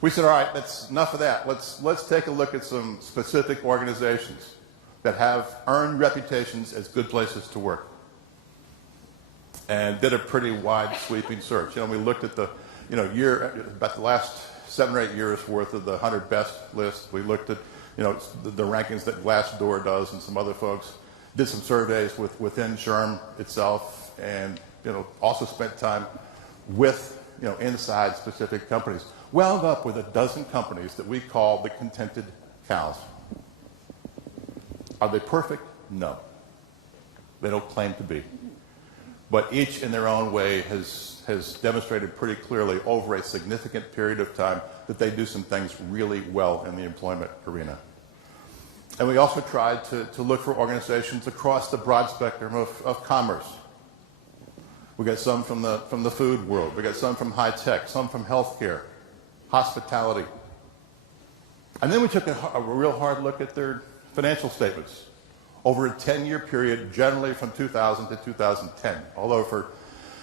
We said, all right, that's enough of that. Let's take a look at some specific organizations that have earned reputations as good places to work. And did a pretty wide sweeping search. We looked at the, about the last 7 or 8 years worth of the 100 best list. We looked at, the rankings that Glassdoor does and some other folks. Did some surveys within SHRM itself, and also spent time with inside specific companies. Wound up with a dozen companies that we call the contented cows. Are they perfect? No. They don't claim to be. But each in their own way has demonstrated pretty clearly over a significant period of time that they do some things really well in the employment arena. And we also tried to look for organizations across the broad spectrum of commerce. We got some from the food world. We got some from high tech, some from healthcare, hospitality. And then we took a real hard look at their financial statements over a 10-year period, generally from 2000 to 2010. Although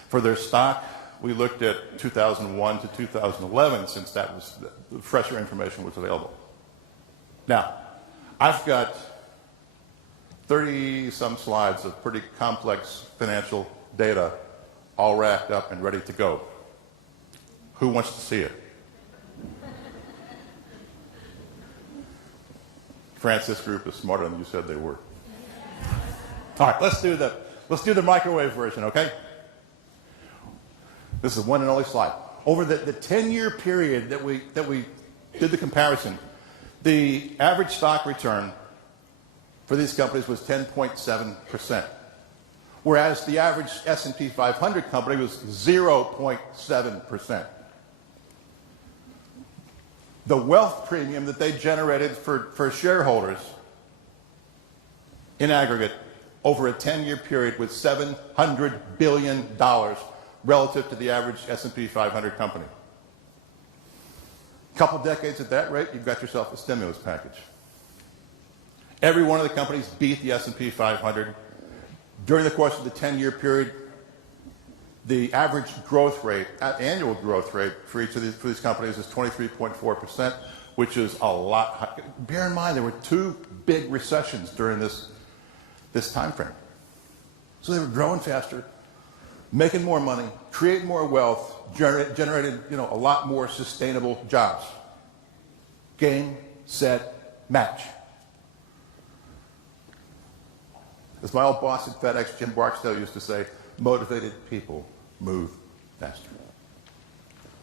for their stock, we looked at 2001 to 2011, since that was the fresher information was available. Now, I've got 30-some slides of pretty complex financial data all racked up and ready to go. Who wants to see it? Francis Group is smarter than you said they were. All right, let's do the microwave version, okay? This is one and only slide. Over the 10-year period that we did the comparison, the average stock return for these companies was 10.7%, whereas the average S&P 500 company was 0.7%. The wealth premium that they generated for shareholders in aggregate over a 10-year period was $700 billion relative to the average S&P 500 company. A couple decades at that rate, you've got yourself a stimulus package. Every one of the companies beat the S&P 500. During the course of the 10-year period, the average growth rate, annual growth rate for each of these companies is 23.4%, which is a lot high. Bear in mind, there were 2 big recessions during this time frame. So they were growing faster, making more money, creating more wealth, generated a lot more sustainable jobs. Game, set, match. As my old boss at FedEx, Jim Barksdale, used to say, motivated people move faster.